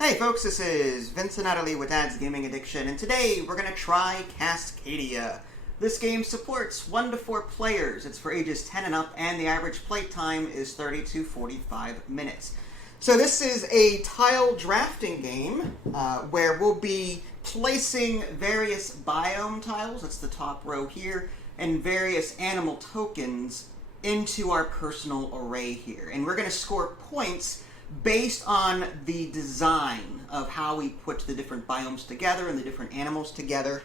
Hey folks, this is Vincent Natalie with Dad's Gaming Addiction, and today we're going to try Cascadia. This game supports 1 to 4 players. It's for ages 10 and up, and the average play time is 30 to 45 minutes. So this is a tile drafting game where we'll be placing various biome tiles, that's the top row here, and various animal tokens into our personal array here. And we're going to score points based on the design of how we put the different biomes together and the different animals together.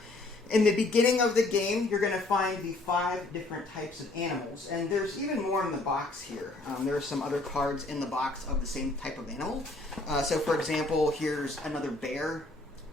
In the beginning of the game, you're going to find the 5 different types of animals, and there's even more in the box here. There are some other cards in the box of the same type of animal. So for example, here's another bear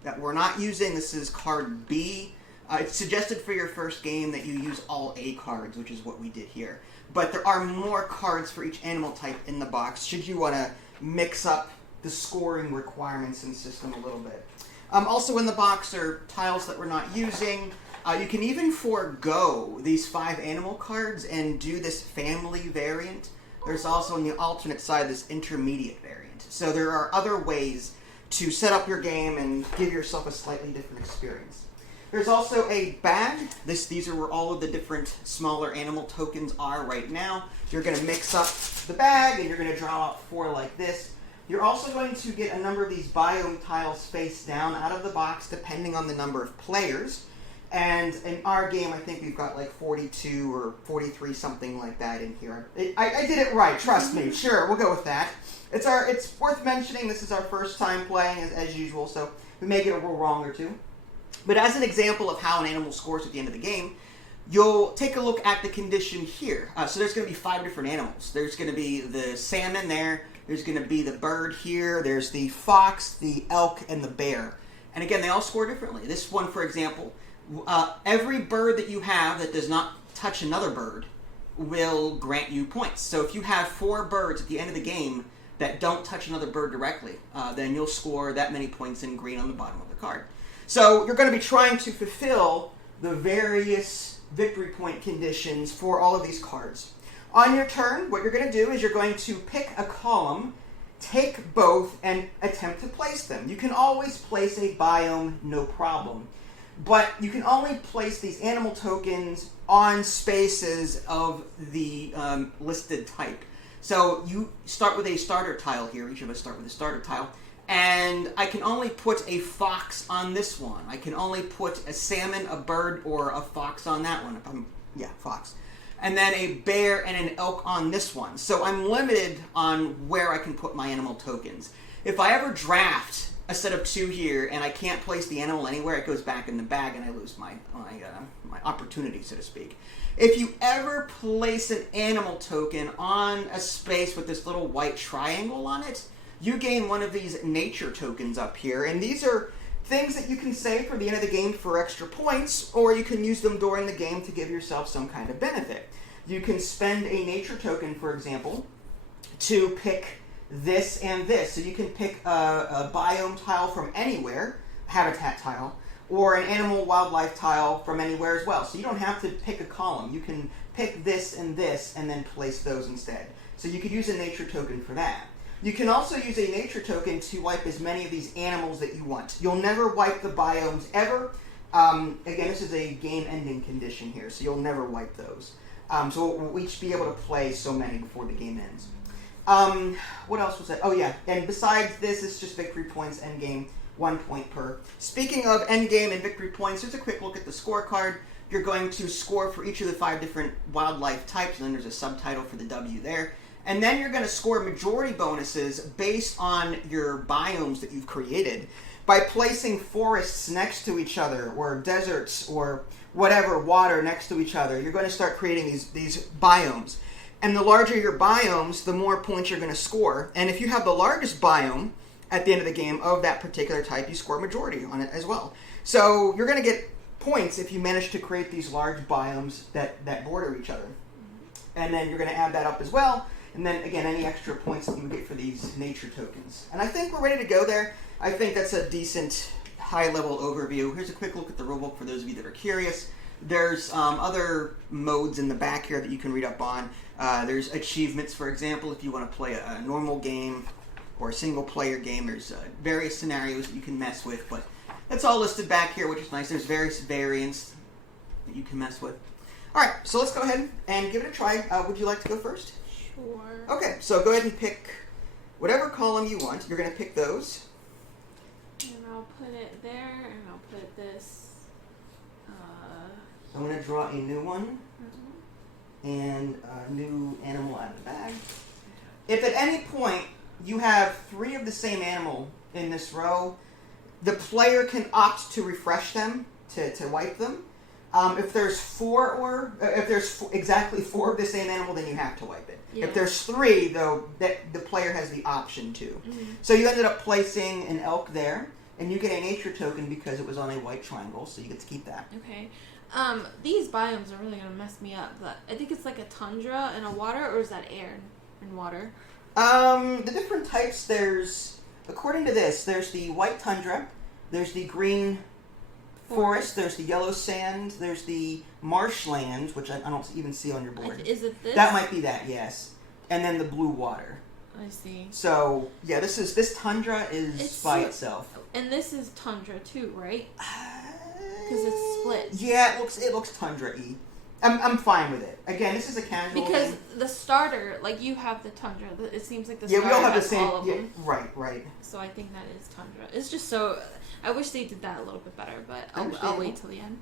that we're not using. This is card B. It's suggested for your first game that you use all A cards, which is what we did here. But there are more cards for each animal type in the box, should you want to mix up the scoring requirements in the system a little bit. Also in the box are tiles that we're not using. You can even forego these 5 animal cards and do this family variant. There's also on the alternate side this intermediate variant. So there are other ways to set up your game and give yourself a slightly different experience. There's also a bag. These are where all of the different smaller animal tokens are right now. You're going to mix up the bag and you're going to draw out 4 like this. You're also going to get a number of these biome tiles face down out of the box depending on the number of players. And in our game, I think we've got like 42 or 43, something like that in here. I did it right, trust me. Sure, we'll go with that. It's worth mentioning this is our first time playing as usual, so we may get a rule wrong or two. But as an example of how an animal scores at the end of the game, you'll take a look at the condition here. So there's going to be 5 different animals. There's going to be the salmon there. There's going to be the bird here. There's the fox, the elk, and the bear. And again, they all score differently. This one, for example, every bird that you have that does not touch another bird will grant you points. So if you have 4 birds at the end of the game that don't touch another bird directly, then you'll score that many points in green on the bottom of the card. So you're going to be trying to fulfill the various victory point conditions for all of these cards. On your turn, what you're going to do is you're going to pick a column, take both, and attempt to place them. You can always place a biome, no problem. But you can only place these animal tokens on spaces of the listed type. So you start with a starter tile here. Each of us start with a starter tile. And I can only put a fox on this one. I can only put a salmon, a bird, or a fox on that one. Fox. And then a bear and an elk on this one. So I'm limited on where I can put my animal tokens. If I ever draft a set of 2 here and I can't place the animal anywhere, it goes back in the bag and I lose my opportunity, so to speak. If you ever place an animal token on a space with this little white triangle on it, you gain one of these nature tokens up here, and these are things that you can save for the end of the game for extra points, or you can use them during the game to give yourself some kind of benefit. You can spend a nature token, for example, to pick this and this. So you can pick a biome tile from anywhere, habitat tile, or an animal wildlife tile from anywhere as well. So you don't have to pick a column. You can pick this and then place those instead. So you could use a nature token for that. You can also use a nature token to wipe as many of these animals that you want. You'll never wipe the biomes ever. Again, this is a game-ending condition here, so you'll never wipe those. So we'll each be able to play so many before the game ends. What else was that? Oh yeah, and besides this, it's just victory points, endgame, 1 point per. Speaking of endgame and victory points, here's a quick look at the scorecard. You're going to score for each of the 5 different wildlife types, and then there's a subtitle for the W there. And then you're going to score majority bonuses based on your biomes that you've created by placing forests next to each other, or deserts, or whatever, water next to each other. You're going to start creating these biomes. And the larger your biomes, the more points you're going to score. And if you have the largest biome at the end of the game of that particular type, you score majority on it as well. So you're going to get points if you manage to create these large biomes that border each other. And then you're going to add that up as well. And then, again, any extra points that you would get for these nature tokens. And I think we're ready to go there. I think that's a decent high-level overview. Here's a quick look at the rulebook for those of you that are curious. There's other modes in the back here that you can read up on. There's achievements, for example, if you want to play a normal game. or a single-player game. There's various scenarios that you can mess with, but that's all listed back here, which is nice. There's various variants that you can mess with. All right, so let's go ahead and give it a try. Would you like to go first? Sure. Okay, so go ahead and pick whatever column you want. You're going to pick those. And I'll put it there, and I'll put this. I'm going to draw a new one and a new animal out of the bag. If at any point you have 3 of the same animal in this row, the player can opt to refresh them, to wipe them. If there's exactly 4 of the same animal, then you have to wipe it. Yeah. If there's 3, though, the player has the option to. Mm-hmm. So you ended up placing an elk there, and you get a nature token because it was on a white triangle, so you get to keep that. Okay. These biomes are really going to mess me up. But I think it's like a tundra and a water, or is that air and water? The different types, according to this, there's the white tundra, there's the green forest, there's the yellow sand, there's the marshlands, which I don't even see on your board. Is it this? That might be that, yes. And then the blue water. I see. So, yeah, this tundra is by itself. And this is tundra too, right? Because it's split. Yeah, it looks tundra-y. I'm fine with it. Again, this is a casual because game. The starter, like you have the tundra. It seems like the starter we all have the same. All of them. Right. So I think that is tundra. It's just so. I wish they did that a little bit better, but I'll wait till the end.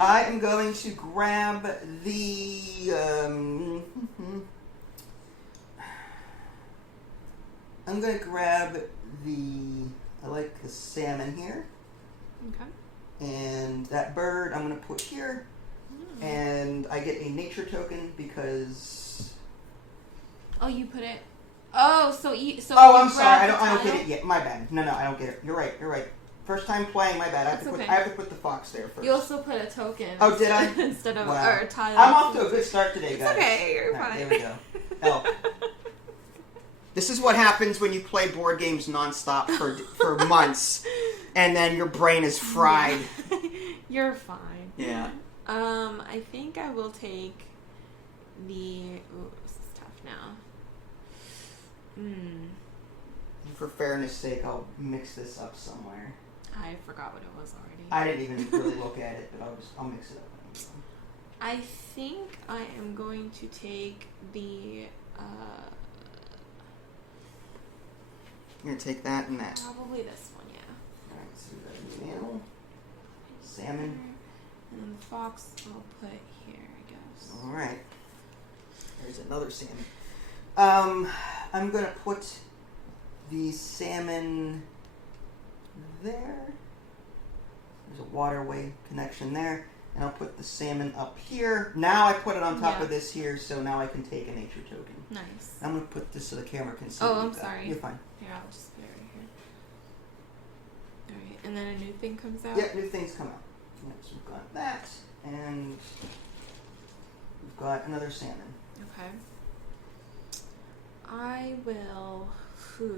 I am going to grab the. I'm going to grab I like the salmon here. Okay. And that bird I'm going to put here. And I get a nature token because. Oh, you put it. Oh, so Oh, I'm sorry. I don't get it yet. My bad. No, I don't get it. You're right. First time playing. My bad. I have to put the fox there first. You also put a token. Oh, did I? Instead of or a tile. I'm off to a good start today, guys. It's okay. You're fine. There we go. Elk. This is what happens when you play board games nonstop for months, and then your brain is fried. You're fine. Yeah. I think I will take the. Ooh, this is tough now. For fairness' sake, I'll mix this up somewhere. I forgot what it was already. I didn't even really look at it, but I'll mix it up. I think I am going to take the. You're gonna take that and that. Probably this one, yeah. All right, so we got an animal, salmon. And then the fox I'll put here, I guess. All right. There's another salmon. I'm going to put the salmon there. There's a waterway connection there. And I'll put the salmon up here. Now I put it on top of this here, so now I can take a nature token. Nice. I'm going to put this so the camera can see. Oh, I'm sorry. You're fine. Here, I'll just put it right here. Alright, and then a new thing comes out? Yep, new things come out. So we've got that, and we've got another salmon. Okay. I will. There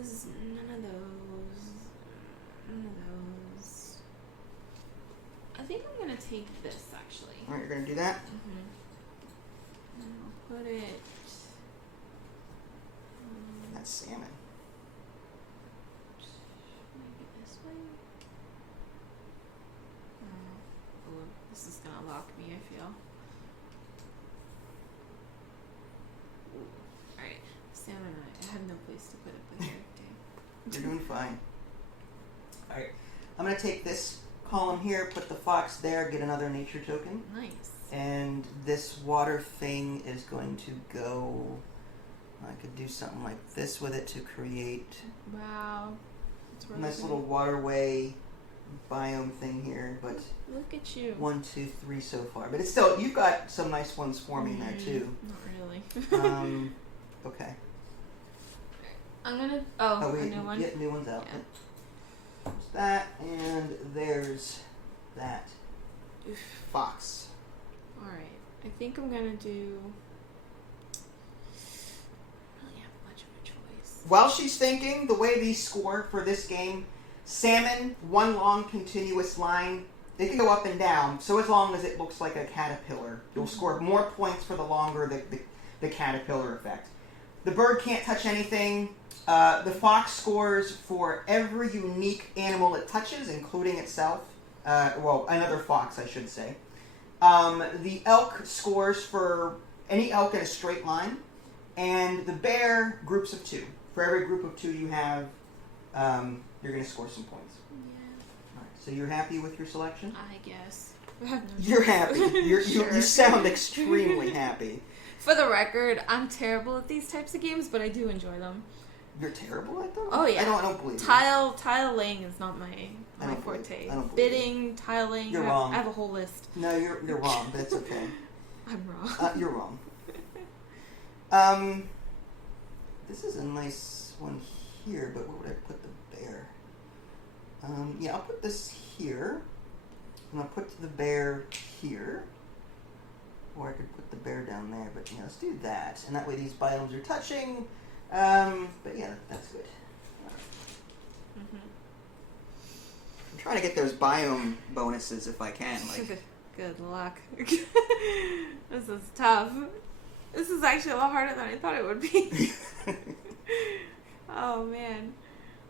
is none of those. I think I'm gonna take this actually. All right, you're gonna do that. And I'll put it. That's salmon. This is gonna lock me, I feel. Alright, salmon, I have no place to put it, but here, You're doing fine. Alright, I'm gonna take this column here, put the fox there, get another nature token. Nice. And this water thing is going to go. I could do something like this with it to create. Wow. A nice little waterway biome thing here, but look at you. 1, 2, 3 so far. But it's still, you've got some nice ones forming there too. Not really. Okay. I'm gonna. A new one. Get new ones out. Yeah. There's that, and there's that fox. All right. I think I'm gonna do. Really have much of a choice. While she's thinking, the way these score for this game, salmon, one long continuous line. They can go up and down, so as long as it looks like a caterpillar, you'll score more points for the longer the caterpillar effect. The bird can't touch anything. The fox scores for every unique animal it touches, including itself. Well, another fox, I should say. The elk scores for any elk in a straight line. And the bear, groups of 2. For every group of 2 you have, you're going to score some points. Yeah. All right, so you're happy with your selection? I guess. You're happy. Sure. You sound extremely happy. For the record, I'm terrible at these types of games, but I do enjoy them. You're terrible at them? Oh, yeah. I don't believe you. Tile laying is not my forte. I don't believe Bidding, tiling. You're wrong. I have a whole list. No, you're wrong, but it's okay. I'm wrong. You're wrong. This is a nice one here, but where would I put the bear? Yeah, I'll put this here. And I'll put the bear here. Or I could put the bear down there, but yeah, let's do that. And that way these biomes are touching. But yeah, that's good. Mm-hmm. I'm trying to get those biome bonuses if I can. Good luck. This is tough. This is actually a lot harder than I thought it would be. Oh, man.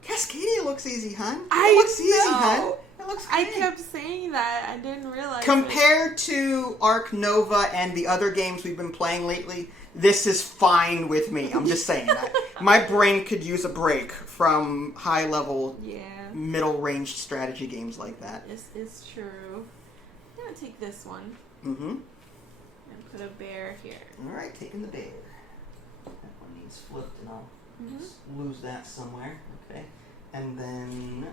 Cascadia looks easy, hon. It looks easy, hon. It looks I great. kept saying that. I didn't realize. Compared to Ark Nova and the other games we've been playing lately, this is fine with me. I'm just saying that. My brain could use a break from high-level, middle-range strategy games like that. This is true. I'm going to take this one. Mm-hmm. And put a bear here. All right, taking the bear. That one needs flipped, and I'll just lose that somewhere. Okay. And then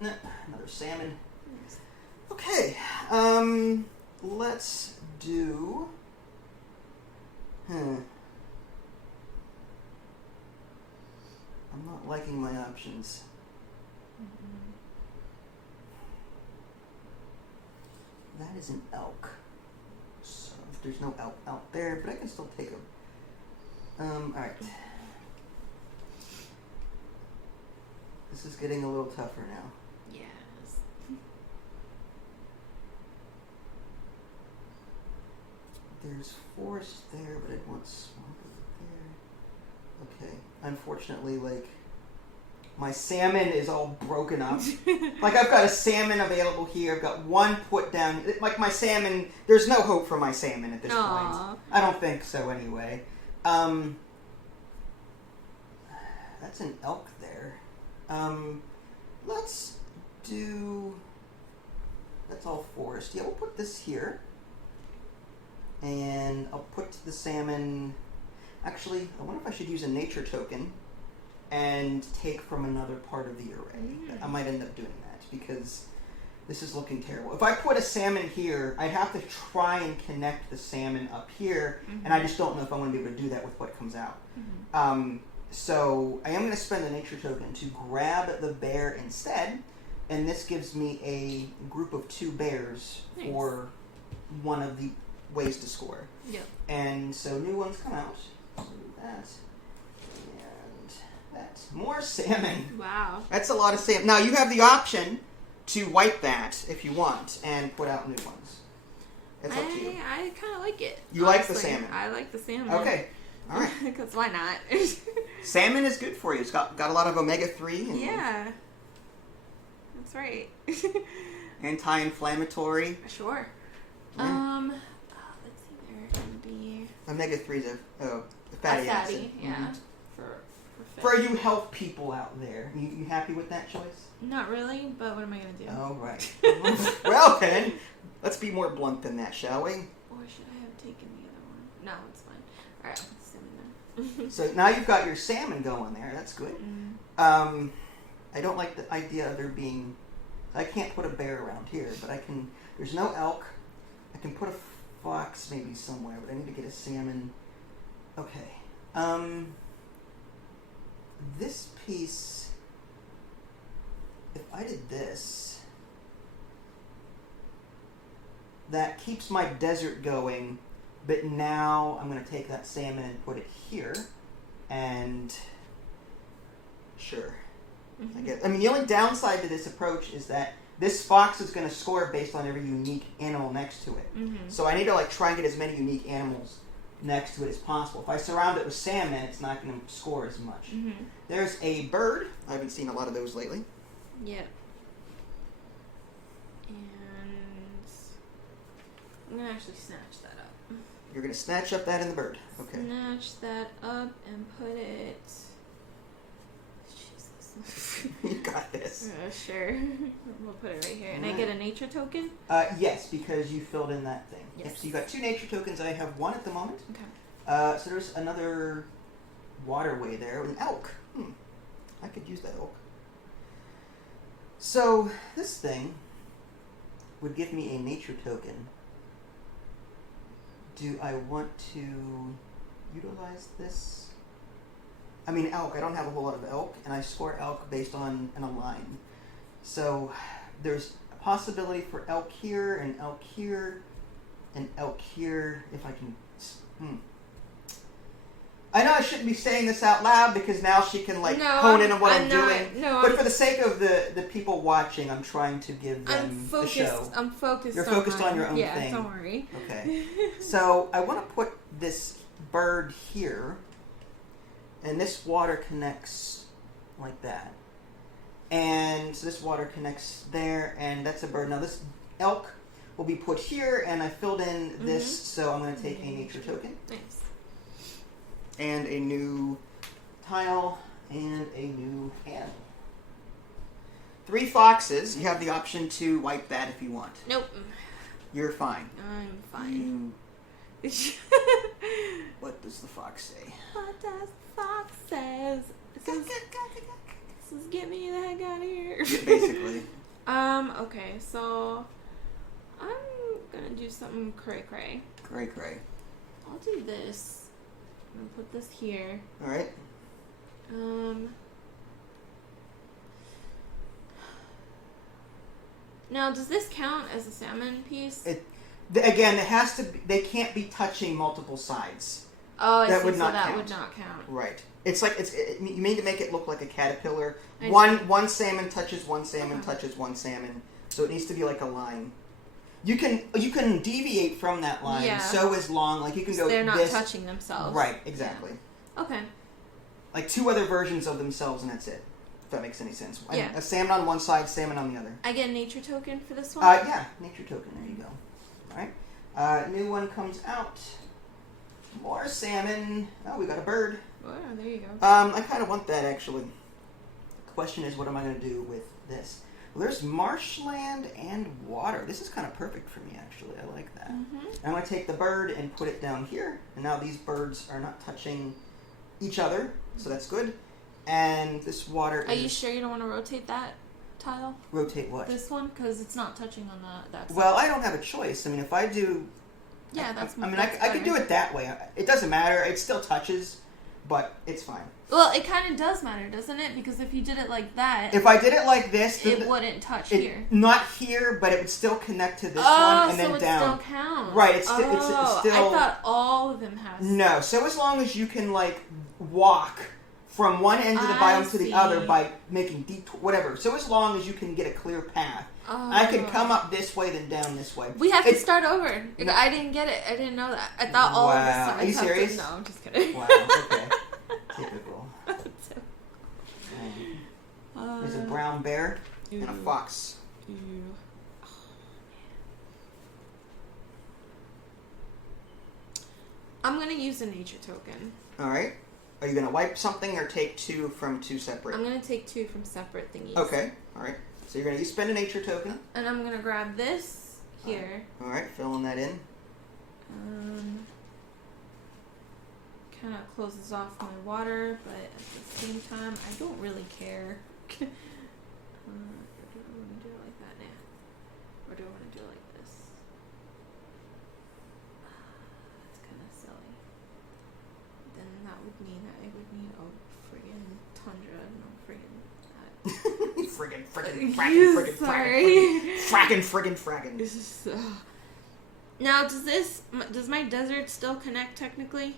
another salmon. Okay. Let's do. I'm not liking my options. That is an elk. So there's no elk out there, but I can still take a. Alright. This is getting a little tougher now. Yes. There's forest there, but I'd want swamp over there. Okay. Unfortunately, my salmon is all broken up. I've got a salmon available here. I've got one put down. My salmon, there's no hope for my salmon at this point. I don't think so anyway. That's an elk there. Let's do... That's all forest. Yeah, we'll put this here. And I'll put the salmon... Actually, I wonder if I should use a nature token and take from another part of the array. I might end up doing that because this is looking terrible. If I put a salmon here, I'd have to try and connect the salmon up here, and I just don't know if I'm going to be able to do that with what comes out. So I am going to spend the nature token to grab the bear instead, and this gives me a group of 2 bears for one of the ways to score. Yep. And so new ones come out. So that. And that. More salmon. Wow. That's a lot of salmon. Now you have the option to wipe that if you want and put out new ones. It's up to you. I kind of like it. You like the salmon? I like the salmon. Okay. All right. Because why not? Salmon is good for you. It's got a lot of omega-3. Yeah. That's right. Anti-inflammatory. Sure. Yeah. Let's see. There can be Omega-3 is a fatty acid. Yeah. For you health people out there, you happy with that choice? Not really, but what am I gonna do? Oh, right. Well then, let's be more blunt than that, shall we? Or should I have taken the other one? No, it's fine. All right, I'll put the salmon then. So now you've got your salmon going there. That's good. I don't like the idea of there being... I can't put a bear around here, but I can... There's no elk. I can put a fox maybe somewhere, but I need to get a salmon. Okay. This piece... If I did this... That keeps my desert going, but now I'm going to take that salmon and put it here, and... Sure. I mean, the only downside to this approach is that this fox is going to score based on every unique animal next to it. So I need to try and get as many unique animals next to it as possible. If I surround it with salmon, it's not going to score as much. Mm-hmm. There's a bird. I haven't seen a lot of those lately. Yep. And I'm going to actually snatch that up. You're going to snatch up that in the bird. Okay. Snatch that up and put it... Jesus. You got this. Sure. We'll put it right here. And I get a nature token? Yes, because you filled in that thing. Yes. So you got 2 nature tokens. I have 1 at the moment. Okay. So there's another waterway there. An elk. I could use that elk. So this thing would give me a nature token. Do I want to utilize this? I mean, elk. I don't have a whole lot of elk, and I score elk based on an align. So there's a possibility for elk here, and elk here, and elk here, if I can... I know I shouldn't be saying this out loud, because now she can, hone in on what I'm doing. But for the sake of the people watching, I'm trying to give them the show. I'm focused. You're focused on your own thing. Yeah, don't worry. Okay. So I want to put this bird here, and this water connects like that. And so this water connects there, and that's a bird. Now this elk will be put here, and I filled in this, so I'm going to take a nature token. Nice. And a new tile, and a new handle. 3 foxes. You have the option to wipe that if you want. Nope. You're fine. I'm fine. What does the fox say? What does the fox says? This is get me the heck out of here. Yeah, basically. Okay, so I'm gonna do something cray-cray. Cray-cray. I'll do this. I'm gonna put this here. Alright. Now, does this count as a salmon piece? Again, it has to be, they can't be touching multiple sides. Oh, I that see. Would So not that count. would not count. Right. It's like you need to make it look like a caterpillar. One salmon touches one salmon touches one salmon. So it needs to be like a line. You can deviate from that line. Yeah. So as long you can go. They're not this, touching themselves. Right. Exactly. Yeah. Okay. Like 2 other versions of themselves, and that's it. If that makes any sense. Yeah. A salmon on one side, salmon on the other. I get a nature token for this one? Yeah, nature token. There you go. Alright. New one comes out. More salmon. Oh, we got a bird. Oh, there you go. I kind of want that, actually. The question is, what am I going to do with this? Well, there's marshland and water. This is kind of perfect for me, actually. I like that. I'm going to take the bird and put it down here. And now these birds are not touching each other, so that's good. And this water Are you sure you don't want to rotate that tile? Rotate what? This one? Because it's not touching on that side. Well, I don't have a choice. I mean, if I do... Yeah, that's I could do it that way. It doesn't matter. It still touches, but it's fine. Well, it kind of does matter, doesn't it? Because if you did it like that... If I did it like this... It wouldn't touch here. Not here, but it would still connect to this one and then so it down. Still counts. Right, it's still... I thought all of them have... No, so as long as you can, walk from one end of the biome to the other by making detour, whatever. So as long as you can get a clear path. I can come up this way, then down this way. We have to start over. No. I didn't get it. I didn't know that. I thought all of this stuff... Are you serious? No, I'm just kidding. Wow, okay. Typical. There's a brown bear and a fox. Oh, I'm going to use a nature token. Alright. Are you going to wipe something or take 2 from 2 separate? I'm going to take 2 from separate thingies. Okay, alright. So you're going to spend a nature token. And I'm going to grab this here. Alright, filling that in. Kind of closes off my water, but at the same time, I don't really care. Do I want to do it like that now? Or do I want to do it like this? That's kind of silly. Then that would mean that I would need a friggin' Tundra, no friggin' that. Frackin'. This is Now, does my desert still connect technically?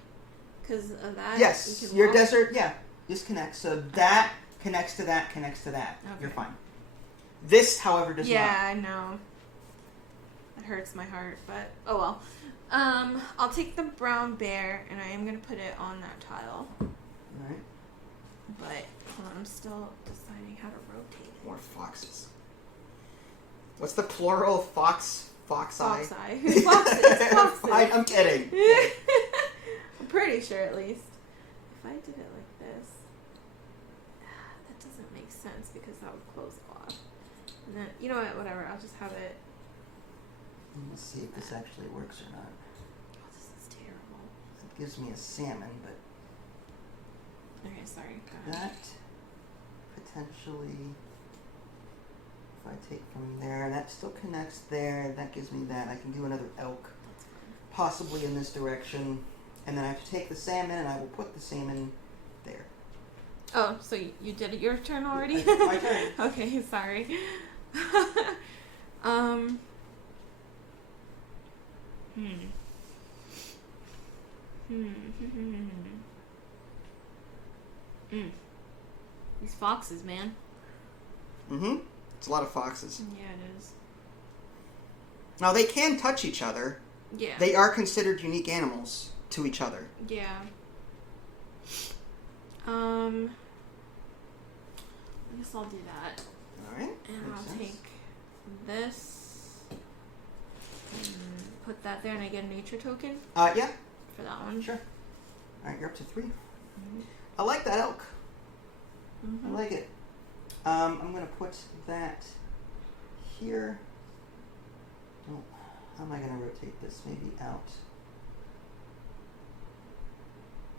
Because of that? Yes, your desert, just connects. So that connects to that, connects to that. Okay. You're fine. This, however, does not. Yeah, I know. That hurts my heart, but oh well. I'll take the brown bear, and I am going to put it on that tile. Alright. But hold on, I'm still deciding how to rotate it. More foxes. What's the plural? Fox? Fox eye? Fox eye. Foxes. Foxes. I'm kidding. I'm pretty sure, at least. If I did it like this, that doesn't make sense because that would close off. And then, you know what? Whatever. I'll just have it. Let's see if this actually works or not. Oh, this is terrible. It gives me a salmon, but Okay, sorry. Go ahead. that potentially, if I take from there, that still connects there. That gives me that. I can do another elk, That's fine. possibly in this direction, and then I have to take the salmon, and I will put the salmon there. Oh, so you did it your turn already? My turn. Okay, sorry. These foxes, man. Mm-hmm. It's a lot of foxes. Yeah, it is. Now, they can touch each other. Yeah. They are considered unique animals to each other. Yeah. I guess I'll do that. Alright. And I'll take this and put that there, and I get a nature token Yeah. for that one. Sure. Alright, you're up to 3. Mm-hmm. I like that elk. Mm-hmm. I like it. I'm going to put that here. Oh, how am I going to rotate this? Maybe out.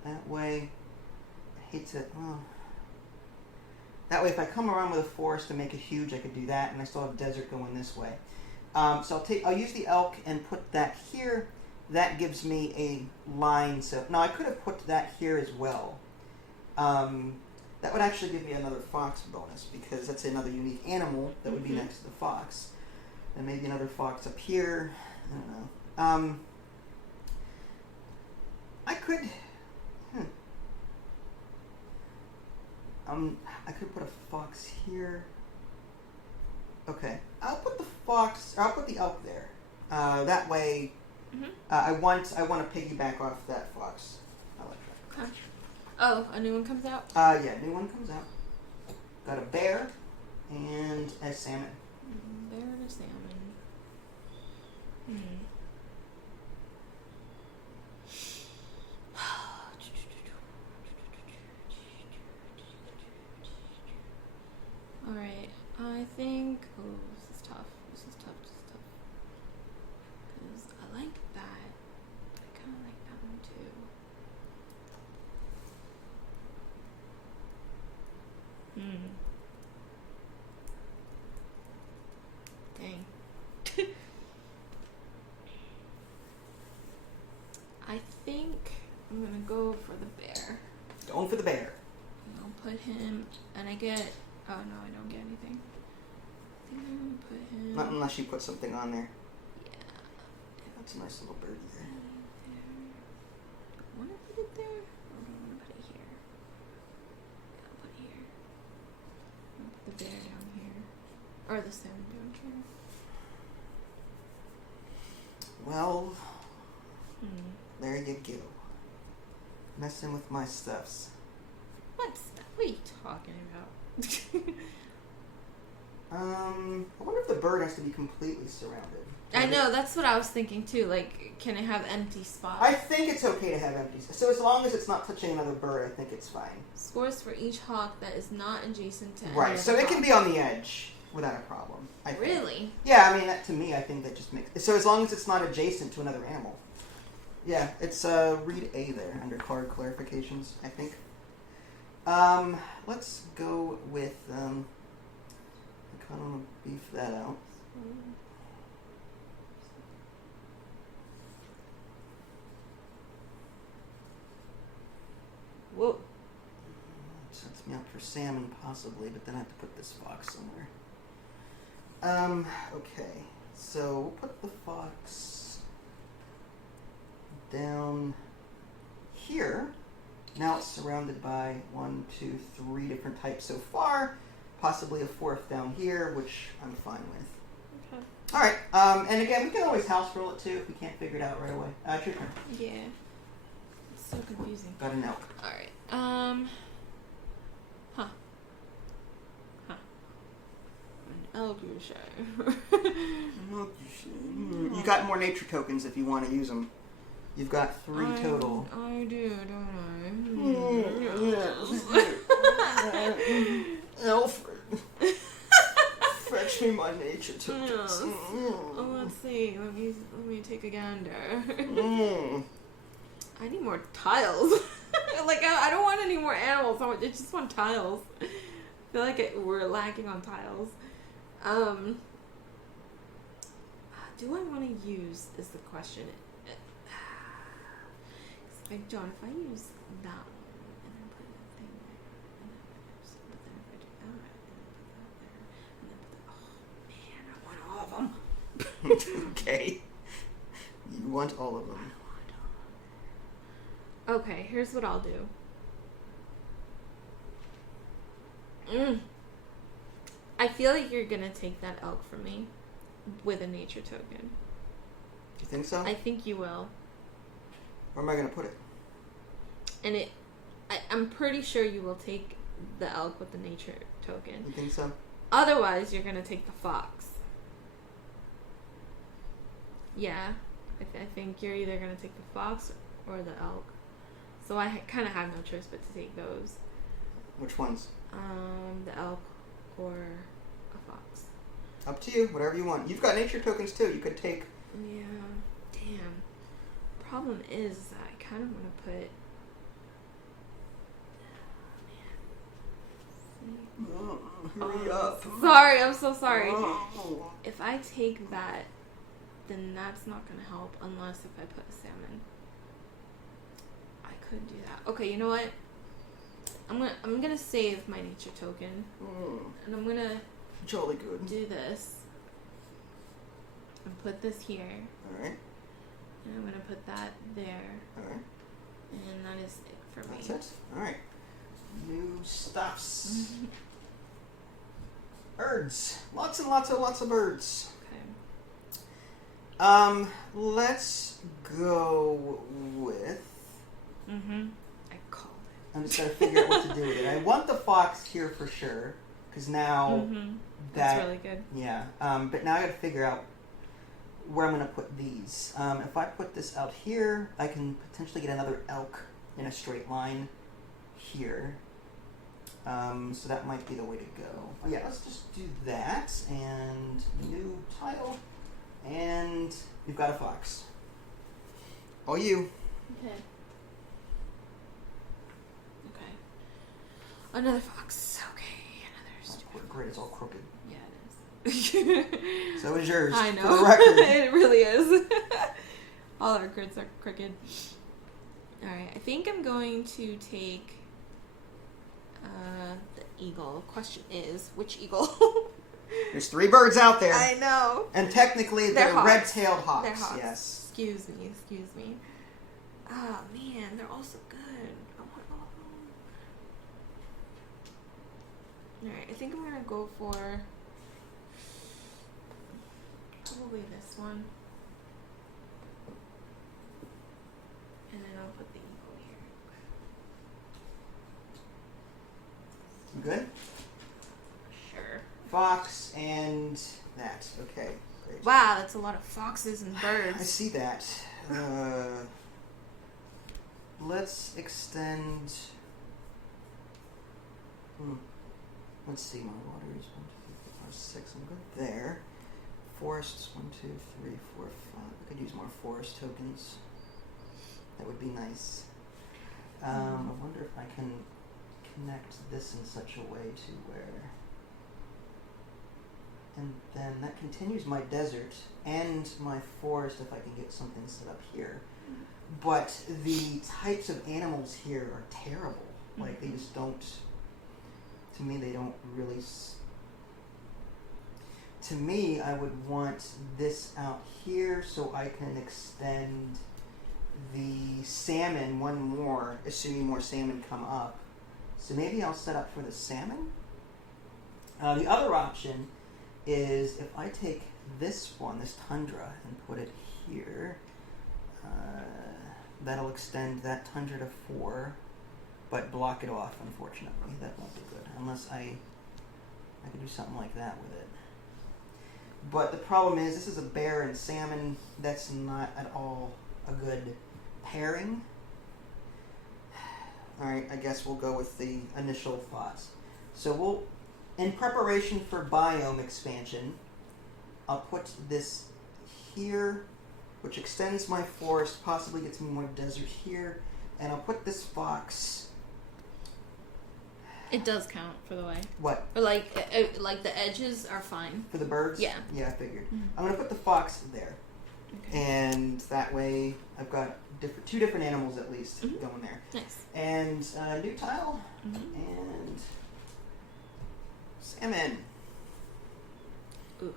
That way. I hate to... Oh. That way, if I come around with a forest and make it huge, I could do that, and I still have desert going this way. So I'll use the elk and put that here. That gives me a line. So now I could have put that here as well. That would actually give me another fox bonus because that's another unique animal that would be next to the fox. And maybe another fox up here. I don't know. I could... I could put a fox here. Okay. I'll put the fox... Or I'll put the elk there. That way... I want to piggyback off that fox. I like that. Okay. Oh, a new one comes out? Yeah, new one comes out. Got a bear and a salmon. Bear and a salmon. Alright, I think... Oh, this is tough. This is tough. Because I like that. I kind of like that one too. Dang. I think I'm gonna go for the bear. Going for the bear. And I'll put him, and I get... Oh no, I don't get anything. I think I'm gonna put him... Not unless you put something on there. Yeah. That's a nice little birdie there. Do I want to put it there? Or do I want to put it here? Yeah, I'll put it here. I'll put the bear down here. Or the salmon down here. Well, there you go. Messing with my stuffs. What are you talking about? I wonder if the bird has to be completely surrounded. I know, that's what I was thinking too. Like, can it have empty spots? I think it's okay to have empty. So as long as it's not touching another bird, I think it's fine. Scores for each hawk that is not adjacent to any Right, other so it can hawk. be on the edge without a problem. I think. Really? Yeah, I mean, that, to me, I think that just makes... So as long as it's not adjacent to another animal. Yeah, it's read A there under card clarifications, I think. Let's go with... I kind of want to beef that out. Whoa. Sets me up for salmon, possibly, but then I have to put this fox somewhere. Okay. So, we'll put the fox down here. Now it's surrounded by 1, 2, 3 different types so far. Possibly a fourth down here, which I'm fine with. Okay. All right. And again, we can always house rule it too if we can't figure it out right away. It's your turn. Yeah. It's so confusing. Got an elk. All right. An elk you say. You got more nature tokens if you want to use them. You've got 3 total. I do, don't I? Alfred, fetch me my nature tokens. Yes. Oh, let's see. Let me take a gander. I need more tiles. Like I don't want any more animals. I just want tiles. I feel like we're lacking on tiles. Do I want to use is the question. Big John, if I use that one and then put that thing there, and then but then if I do that, and then put that there, and then put that, oh man, I want all of them. Okay. You want all of them. Okay, here's what I'll do. I feel like you're gonna take that elk from me with a nature token. You think so? I think you will. Where am I going to put it? And I'm pretty sure you will take the elk with the nature token. You think so? Otherwise, you're going to take the fox. Yeah. I think you're either going to take the fox or the elk. So I kind of have no choice but to take those. Which ones? The elk or a fox. Up to you. Whatever you want. You've got nature tokens too. You could take... Yeah. Damn. Problem is that I kind of want to put... Hurry up. Sorry, I'm so sorry. Oh. If I take that, then that's not going to help unless if I put a salmon. I could do that. Okay, you know what? I'm gonna save my nature token. And I'm gonna jolly good. do this. And put this here. Alright. And I'm gonna put that there. Alright. And that is it for me. That's it? Alright. New stuffs. Birds. Lots and lots of birds. Okay. Let's go with... I called it. I'm just going to figure out what to do with it. I want the fox here for sure, because now That's really good. Yeah, but now I got to figure out where I'm going to put these. If I put this out here, I can potentially get another elk in a straight line here. So that might be the way to go. Oh yeah, let's just do that, and new tile, and we've got a fox. All you. Okay. Another fox. Okay, another stupid. Great, it's all crooked. Yeah, it is. So is yours. I know. For the record. It really is. All our grids are crooked. Alright, I think I'm going to take the eagle. Question is, which eagle? There's 3 birds out there. I know. And technically they're red-tailed hawks. They're hawks. Yes. Excuse me. Oh man, they're all so good. I want all of them. Alright, I think I'm gonna go for probably this one. And then I'll put the eagle here. You good? Sure. Fox and that. Okay, great. Wow, that's a lot of foxes and birds. I see that. Let's extend... Let's see, my water is 1, 2, 3, 4, 5, 6. I'm good there. Forests, 1, 2, 3, 4, 5. I could use more forest tokens. That would be nice. I wonder if I can connect this in such a way to where... And then that continues my desert and my forest if I can get something set up here. But the types of animals here are terrible. Like, they just don't... To me, they don't really... To me, I would want this out here so I can extend the salmon one more, assuming more salmon come up. So maybe I'll set up for the salmon. The other option is if I take this one, this Tundra, and put it here. That'll extend that Tundra to 4, but block it off, unfortunately. That won't be good, unless I can do something like that with it. But the problem is, this is a bear and salmon. That's not at all a good pairing. Alright, I guess we'll go with the initial thoughts. So we'll, in preparation for Biome Expansion, I'll put this here, which extends my forest, possibly gets me more desert here, and I'll put this fox. It does count, for the way. What? Or like the edges are fine. For the birds? Yeah. Yeah, I figured. Mm-hmm. I'm going to put the fox there. Okay. And that way I've got two different animals at least going there. Nice. And new tile and salmon. Ooh.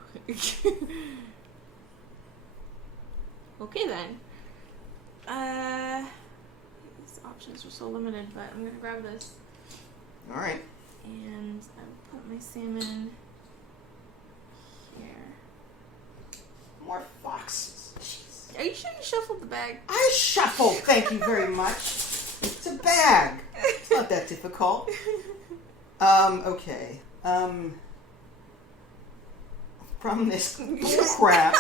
Okay then. These options are so limited, but I'm gonna grab this. All right. And I'll put my salmon here. More foxes. Jeez. Are you sure you shuffled the bag? I shuffled. Thank you very much. It's a bag. It's not that difficult. Okay. From this crap,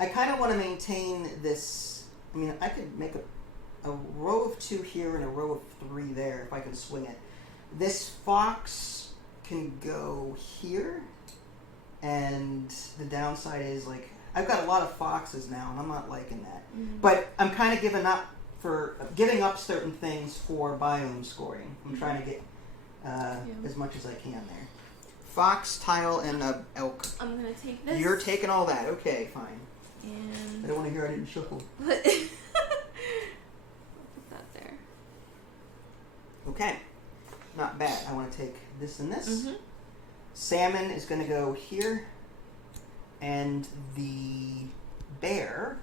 I kind of want to maintain this. I mean, I could make a row of 2 here and a row of 3 there if I can swing it. This fox can go here, and the downside is, like, I've got a lot of foxes now, and I'm not liking that. But I'm kind of giving up certain things for biome scoring. I'm trying to get as much as I can there. Fox, tile, and elk. I'm gonna take this. You're taking all that. Okay, fine. And I don't want to hear I didn't shuffle. I'll put that there. Okay. Not bad. I want to take this and this. Mm-hmm. Salmon is going to go here. And the bear,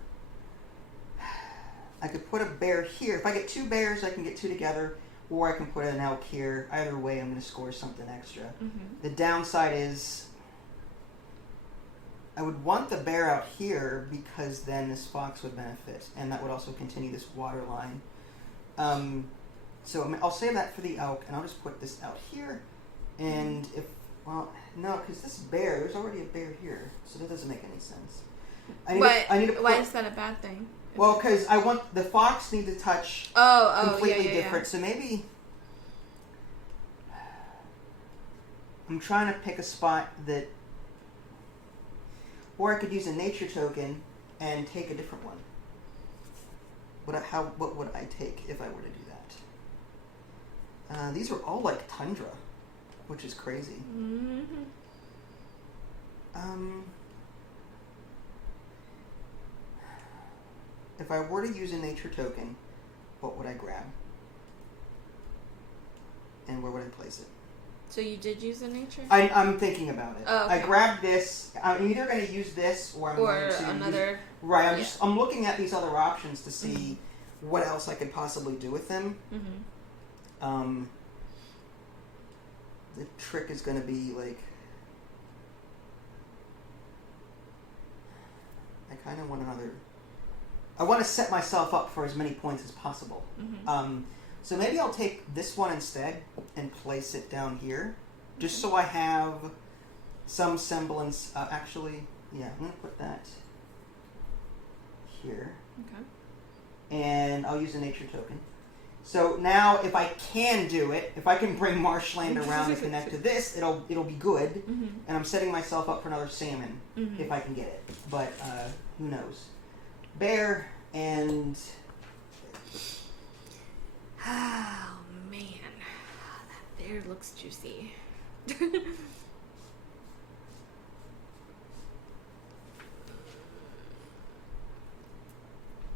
I could put a bear here. If I get 2 bears, I can get 2 together. Or I can put an elk here. Either way, I'm going to score something extra. The downside is I would want the bear out here because then this fox would benefit. And that would also continue this water line. So I'll save that for the elk. And I'll just put this out here. And if... Well, no, because this bear, there's already a bear here. So that doesn't make any sense. Why is that a bad thing? Well, because I want the fox need to touch completely different. So maybe I'm trying to pick a spot that, or I could use a nature token and take a different one. What would I take if I were to do that? These are all like Tundra, which is crazy. If I were to use a nature token, what would I grab? And where would I place it? So you did use a nature? I'm thinking about it. Oh, okay. I grabbed this. I'm either going to use this or I'm going to another. Right. I'm looking at these other options to see what else I could possibly do with them. The trick is going to be like, I kind of want another. I want to set myself up for as many points as possible. So maybe I'll take this one instead and place it down here, just so I have some semblance. Actually, yeah, I'm going to put that here. Okay. And I'll use a nature token. So now, if I can do it, if I can bring marshland around and connect to this, it'll be good. And I'm setting myself up for another salmon if I can get it. But who knows? Bear and... Oh, man. That bear looks juicy.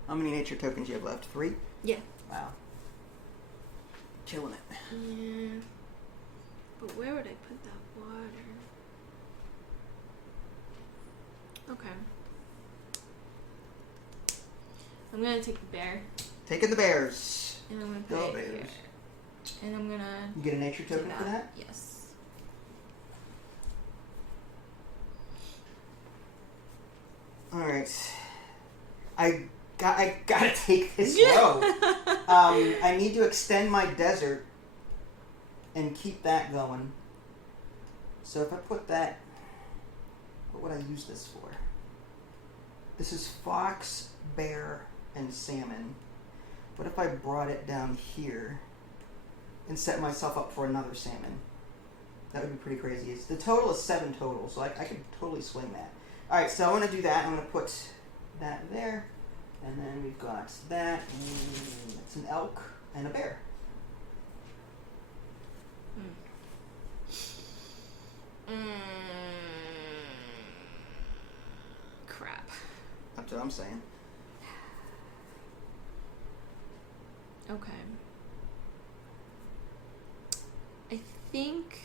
How many nature tokens do you have left? 3? Yeah. Wow. Killing it. Yeah. But where would I put that water? Okay. I'm gonna take the bear. Taking the bears. And I'm gonna put Go it bears. here. And I'm gonna... You get a nature token for that? Yes. Alright. I gotta take this road. I need to extend my desert and keep that going. So if I put that, what would I use this for? This is fox, bear, and salmon. What if I brought it down here and set myself up for another salmon? That would be pretty crazy. The total is 7 total, so I could totally swing that. Alright, so I'm going to do that. I'm going to put that there. And then we've got that. And that's an elk and a bear. Crap. That's what I'm saying. Okay. I think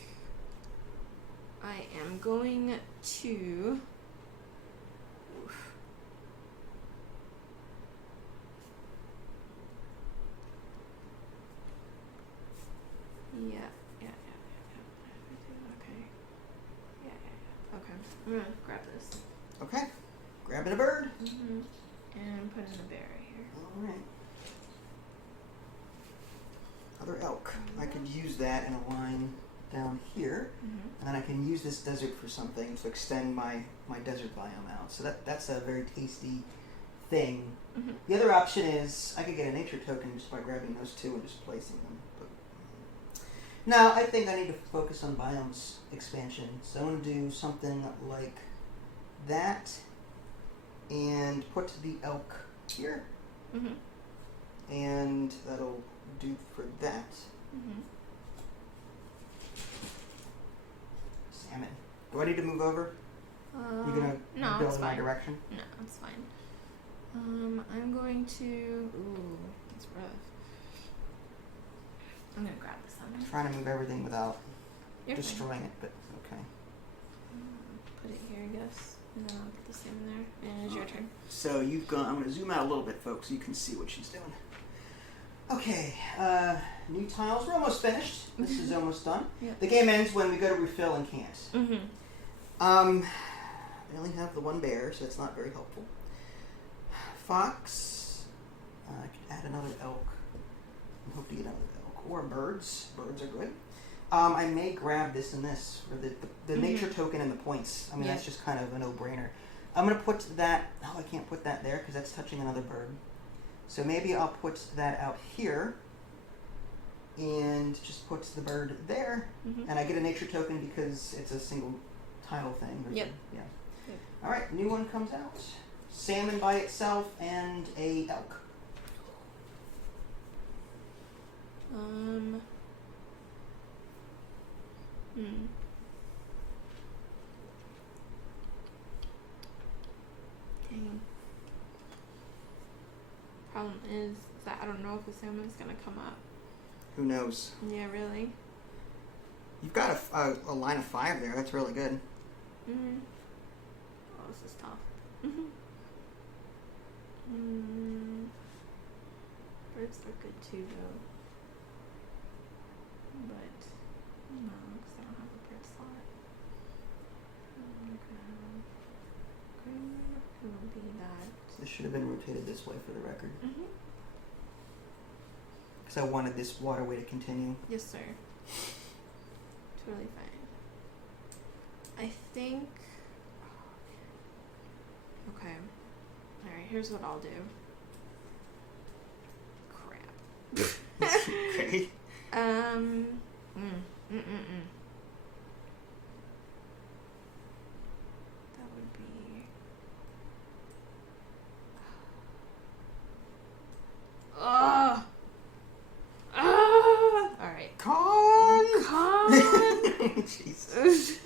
I am going to... Oof. Yeah. Okay. Yeah. Okay. I'm gonna grab this. Okay. Grabbing a bird. Mm-hmm. And put in a bear right here. Alright. Other elk. I could use that in a line down here. And then I can use this desert for something to extend my desert biome out. So that's a very tasty thing. The other option is I could get a nature token just by grabbing those two and just placing them. But no, I think I need to focus on Biomes Expansion. So I'm going to do something like that and put the elk here. And that'll do for that. Salmon. Do I need to move over? You gonna build in my direction? No, it's fine. I'm going to. Ooh, that's rough. I'm gonna grab this one. I'm trying to move everything without You're destroying it, but okay. Put it here, I guess, and then I'll get the salmon there. And it's your turn. So you've gone. I'm going to zoom out a little bit, folks, so you can see what she's doing. Okay, new tiles. We're almost finished. This is almost done. Yep. The game ends when we go to refill and can't. I only have the one bear, so it's not very helpful. Fox. I could add another elk. I hope to get another elk. Or birds. Birds are good. I may grab this and this for the nature token and the points. I mean, that's just kind of a no-brainer. I'm going to put that... Oh, I can't put that there because that's touching another bird. So maybe I'll put that out here and just put the bird there. And I get a nature token because it's a single tile thing. Yep. Yeah. All right, new one comes out. Salmon by itself and a elk. Dang. Problem is that I don't know if the salmon's gonna come up. Who knows? Yeah, really. You've got a line of 5 there. That's really good. Oh, this is tough. Birds are good too, though. But no, because I don't have a bird slot. It will be that. This should have been rotated this way for the record. Because I wanted this waterway to continue. Yes, sir. Totally fine. I think... Okay. Alright, here's what I'll do. Crap. Okay. That would be... Alright. Con! Jesus.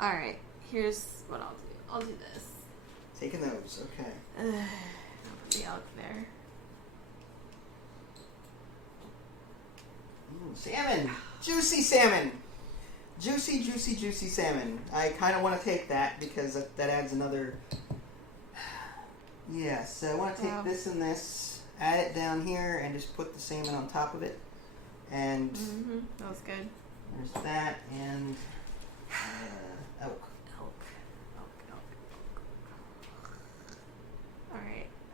Alright, here's what I'll do. I'll do this. Taking those, okay. I'll put the elk there. Ooh, salmon! Juicy salmon! Juicy, juicy, juicy salmon. I kind of want to take that because that adds another... Yeah, so I want to take this and this, add it down here, and just put the salmon on top of it. And That was good. there's that, and elk. Elk.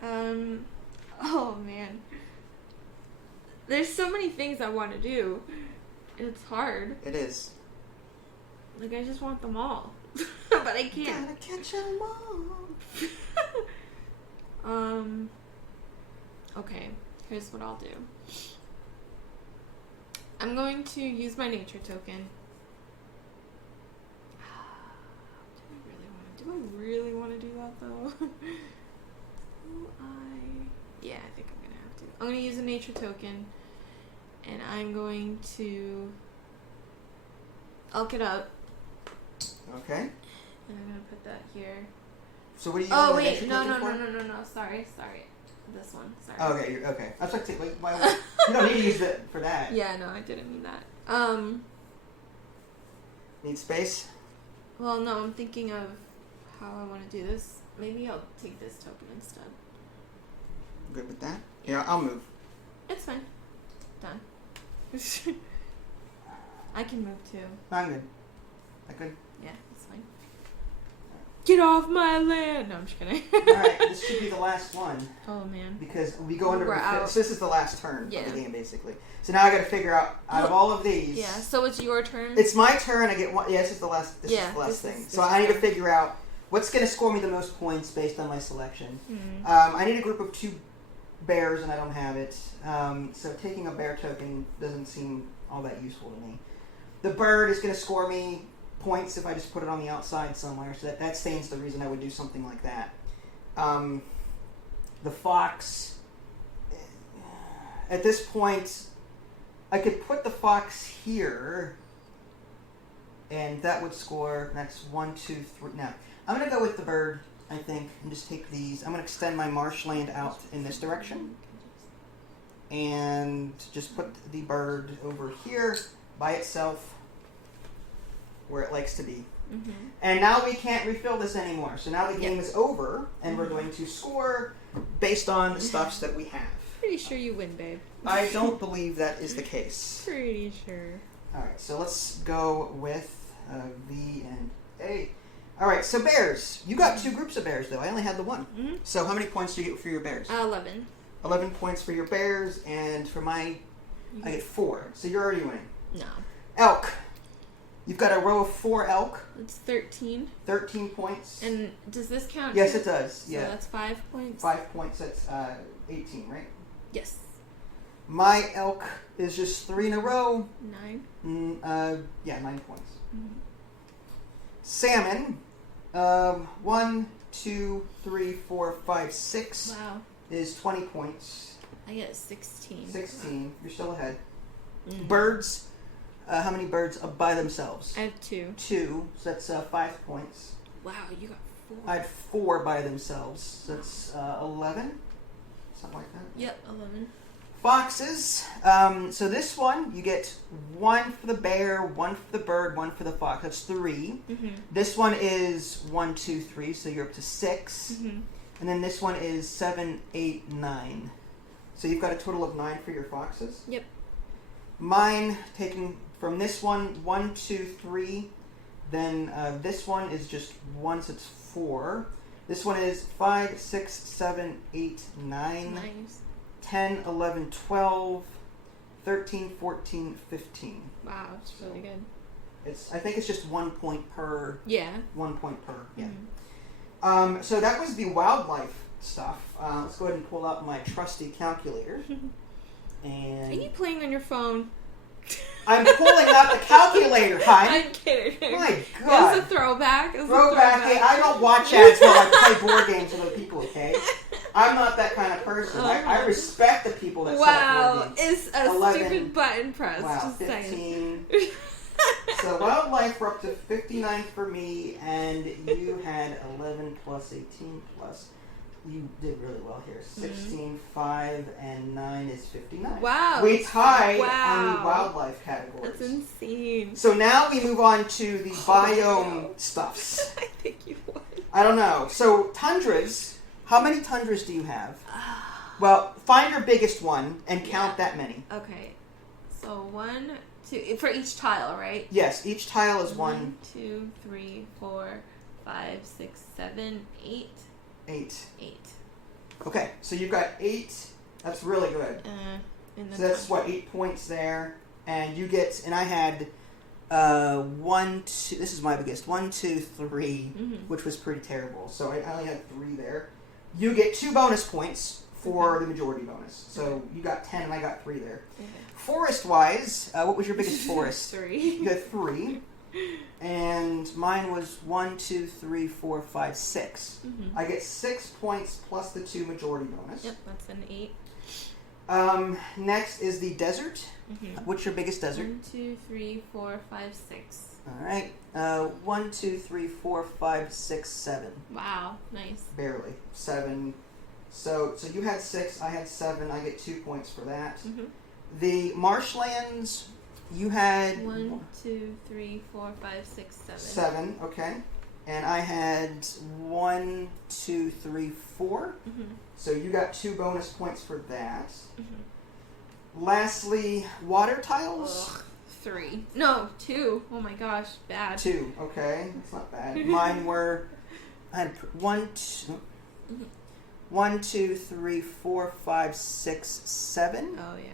Oh man. There's so many things I want to do. It's hard. It is. Like, I just want them all. But I can't. Gotta catch them all. Okay. Here's what I'll do. I'm going to use my nature token. Do I really want to do that, though? Yeah, I think I'm going to have to. I'm going to use a nature token. And I'm going to elk it up. Okay. And I'm going to put that here. So what are you using? Oh, the wait. nature No. token for? Sorry. This one. Sorry. Oh, okay. Okay. I was like, wait, why? You don't need to use it for that. Yeah, no, I didn't mean that. Need space? Well, no, I'm thinking of how I want to do this. Maybe I'll take this token instead. Good with that? Yeah, I'll move. It's fine. Done. I can move too. I'm good. I could. Yeah, it's fine. Get off my land! No, I'm just kidding. Alright, this should be the last one. Oh, man. Because we go into... We're out. So this is the last turn of Yeah. the game, basically. So now I gotta figure out of all of these... Yeah, so it's your turn? It's my turn, I get one... Yeah, this is the last, thing. So I need to figure out what's gonna score me the most points based on my selection. I need a group of 2 bears, and I don't have it. So taking a bear token doesn't seem all that useful to me. The bird is gonna score me points if I just put it on the outside somewhere, so that stands the reason I would do something like that. The fox, at this point, I could put the fox here, and that would score, that's 1, 2, 3, now, I'm going to go with the bird, I think, and just take these. I'm going to extend my marshland out in this direction, and just put the bird over here by itself, where it likes to be. Mm-hmm. And now we can't refill this anymore. So now the game is over, and we're going to score based on the stuffs that we have. Pretty sure you win, babe. I don't believe that is the case. Pretty sure. Alright, so let's go with V and A. Alright, so bears. You got 2 groups of bears, though. I only had the one. Mm-hmm. So how many points do you get for your bears? 11. 11 points for your bears, and for my... I get 4. So you're already winning. No. Elk. You've got a row of 4 elk. It's 13. 13 points. And does this count? Yes, it does. Yeah. So that's 5 points? 5 points, that's 18, right? Yes. My elk is just 3 in a row. 9? Yeah, 9 points. Mm-hmm. Salmon, 1, 2, 3, 4, 5, 6 Wow. is 20 points. I get 16. 16, you're still ahead. Mm. Birds, how many birds by themselves? I have 2. 2, so that's 5 points. Wow, you got 4. I had 4 by themselves, so that's 11, something like that. Yep, 11. Foxes, so this one, you get 1 for the bear, 1 for the bird, 1 for the fox. That's 3. Mm-hmm. This one is 1, 2, 3, so you're up to 6. Mm-hmm. And then this one is 7, 8, 9. So you've got a total of 9 for your foxes. Yep. Mine, taken from this one, 1, 2, 3. Then this one is just 1, so it's 4. This one is 5, 6, 7, 8, 9. Nice. 10, 11, 12, 13, 14, 15. Wow, it's really good. I think it's just 1 point per. Yeah. 1 point per. Yeah. Mm-hmm. So that was the wildlife stuff. Let's go ahead and pull out my trusty calculator. And Are you playing on your phone? I'm pulling out the calculator, hon. I'm kidding. My It God. was a throwback. Throwback. Hey, I don't watch ads while I play board games with other people. Okay. I'm not that kind of person. I respect the people that set up board games. It's a 11. stupid button press. Wow, Just 15. saying. So wildlife, we're up to 59 for me, and you had 11 plus 18 plus. You did really well here. 16, 5, and 9 is 59. Wow. We tied Wow. on the wildlife categories. That's insane. So now we move on to the biome stuffs. I think you won. I don't know. So tundras, how many tundras do you have? Well, find your biggest one and count that many. Okay. So 1, 2, for each tile, right? Yes, each tile is 1, 2, 3, 4, 5, 6, 7, 8. 8. 8. Okay, so you've got 8. That's really good. So that's what, 8 points there, and you get. And I had 1, 2. This is my biggest. 1, 2, 3, which was pretty terrible. So I only had 3 there. You get 2 bonus points for the majority bonus. So you got 10, and I got 3 there. Okay. Forest-wise, what was your biggest forest? 3. You got 3. And mine was 1, 2, 3, 4, 5, 6. I get 6 points plus the 2 majority bonus. Yep, that's an 8. Next is the desert. What's your biggest desert? 1, 2, 3, 4, 5, 6. All right. 1, 2, 3, 4, 5, 6, 7. Wow, nice. Barely 7. So you had 6. I had 7. I get 2 points for that. The marshlands. You had 1, 2, 3, 4, 5, 6, 7. 7, okay. And I had 1, 2, 3, 4. So you got 2 bonus points for that. Lastly, water tiles. Ugh, 3. No, 2. Oh my gosh, bad. 2, okay. That's not bad. Mine were. I had 1, 2, 3, 4, 5, 6, 7. Oh yeah.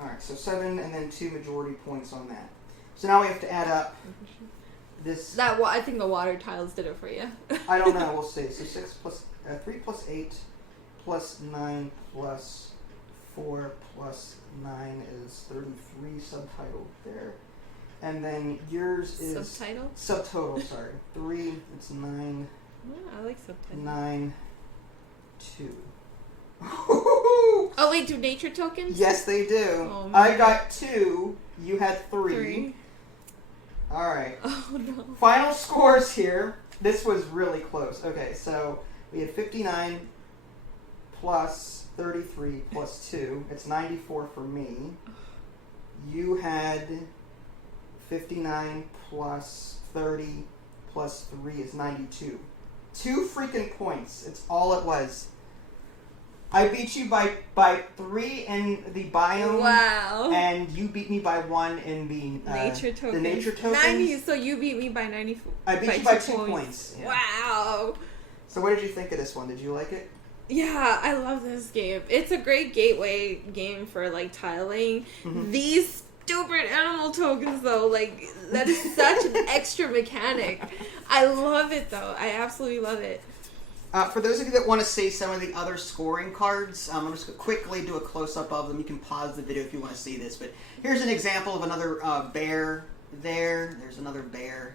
Alright, so 7 and then 2 majority points on that. So now we have to add up this. I think the water tiles did it for you. I don't know, we'll see. So 3 plus 8 plus 9 plus 4 plus 9 is 33 subtitled there. And then yours is... Subtitle? Subtotal, sorry. 3, it's 9. Yeah, I like subtitle. 9, 2. Oh wait, do nature tokens? Yes, they do. Oh, I got 2. You had 3. 3. Alright. Oh no. Final scores here. This was really close. Okay, so we had 59 plus 33 plus 2. It's 94 for me. You had 59 plus 30 plus 3 is 92. 2 freaking points. It's all it was. I beat you by 3 in the biome. Wow. And you beat me by 1 in the nature tokens. The nature tokens. 90. So you beat me by 94. I beat you by 2 points. Yeah. Wow. So what did you think of this one? Did you like it? Yeah, I love this game. It's a great gateway game for like tiling. These stupid animal tokens though, like that is such an extra mechanic. I love it though. I absolutely love it. For those of you that want to see some of the other scoring cards, I'm just going to quickly do a close-up of them. You can pause the video if you want to see this. But here's an example of another bear there. There's another bear.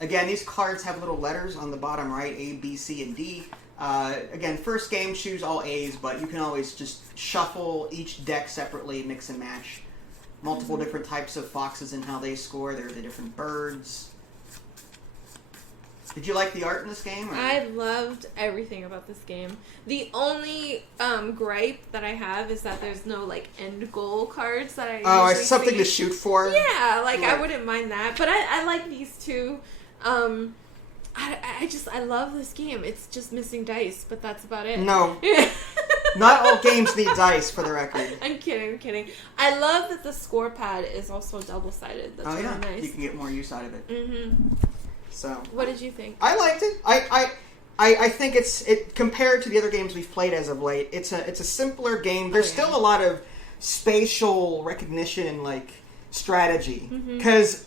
Again, these cards have little letters on the bottom right, A, B, C, and D. Again, first game, choose all A's, but you can always just shuffle each deck separately, mix and match. Multiple different types of foxes and how they score. They're the different birds. Did you like the art in this game? Or? I loved everything about this game. The only gripe that I have is that there's no like end goal cards that I usually something see. to shoot for? Yeah, like yeah. I wouldn't mind that. But I like these two. I love this game. It's just missing dice, but that's about it. No. Not all games need dice, for the record. I'm kidding. I love that the score pad is also double-sided. That's really nice. You can get more use out of it. So, what did you think? I liked it. I think it compared to the other games we've played as of late. It's a simpler game. There's still a lot of spatial recognition and like strategy because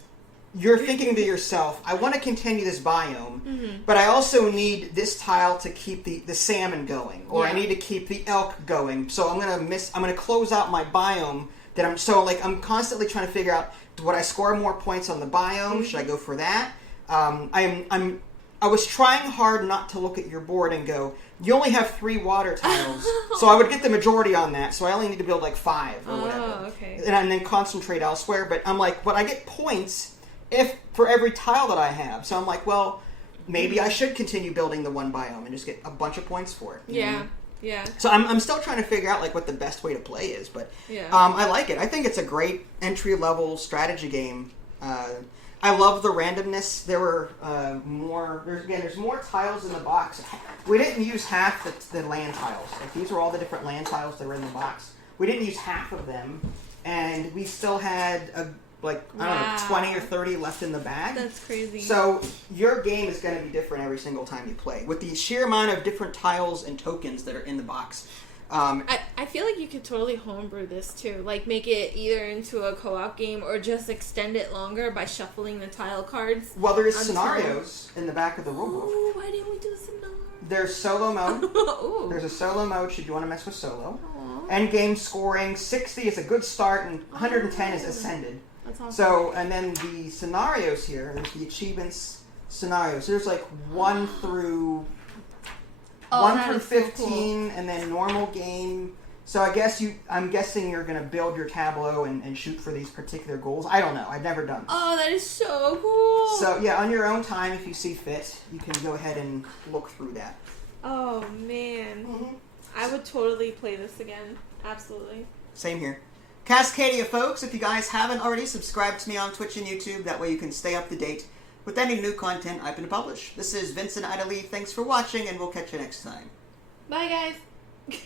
you're thinking to yourself, I want to continue this biome, but I also need this tile to keep the salmon going, or I need to keep the elk going. So I'm gonna close out my biome that I'm constantly trying to figure out, would I score more points on the biome? Should I go for that? I was trying hard not to look at your board and go, you only have 3 water tiles, so I would get the majority on that, so I only need to build like 5 or whatever. Okay. And then concentrate elsewhere, but I'm like, but I get points for every tile that I have, so I'm like, well, maybe I should continue building the one biome and just get a bunch of points for it. Yeah. So I'm still trying to figure out like what the best way to play is, but I like it. I think it's a great entry-level strategy game. I love the randomness. There were there's more tiles in the box. We didn't use half the land tiles. Like these were all the different land tiles that were in the box. We didn't use half of them, and we still had like, I don't know, 20 or 30 left in the bag. That's crazy. So your game is going to be different every single time you play, with the sheer amount of different tiles and tokens that are in the box. I feel like you could totally homebrew this too. Like, make it either into a co-op game or just extend it longer by shuffling the tile cards. Well, there is scenarios in the back of the rulebook. Ooh, why didn't we do scenarios? There's solo mode. Ooh. There's a solo mode should you want to mess with solo. Aww. End game scoring, 60 is a good start, and 110 is ascended. That's awesome. So, and then the scenarios here, there's the achievements scenarios. There's like 1 through 15, so cool. and then normal game. So I'm guessing you're going to build your tableau and shoot for these particular goals. I don't know. I've never done this. Oh, that is so cool. So, yeah, on your own time, if you see fit, you can go ahead and look through that. Oh, man. Mm-hmm. I would totally play this again. Absolutely. Same here. Cascadia, folks, if you guys haven't already, subscribe to me on Twitch and YouTube. That way you can stay up to date with any new content I can publish. This is Vincent Idley. Thanks for watching, and we'll catch you next time. Bye, guys.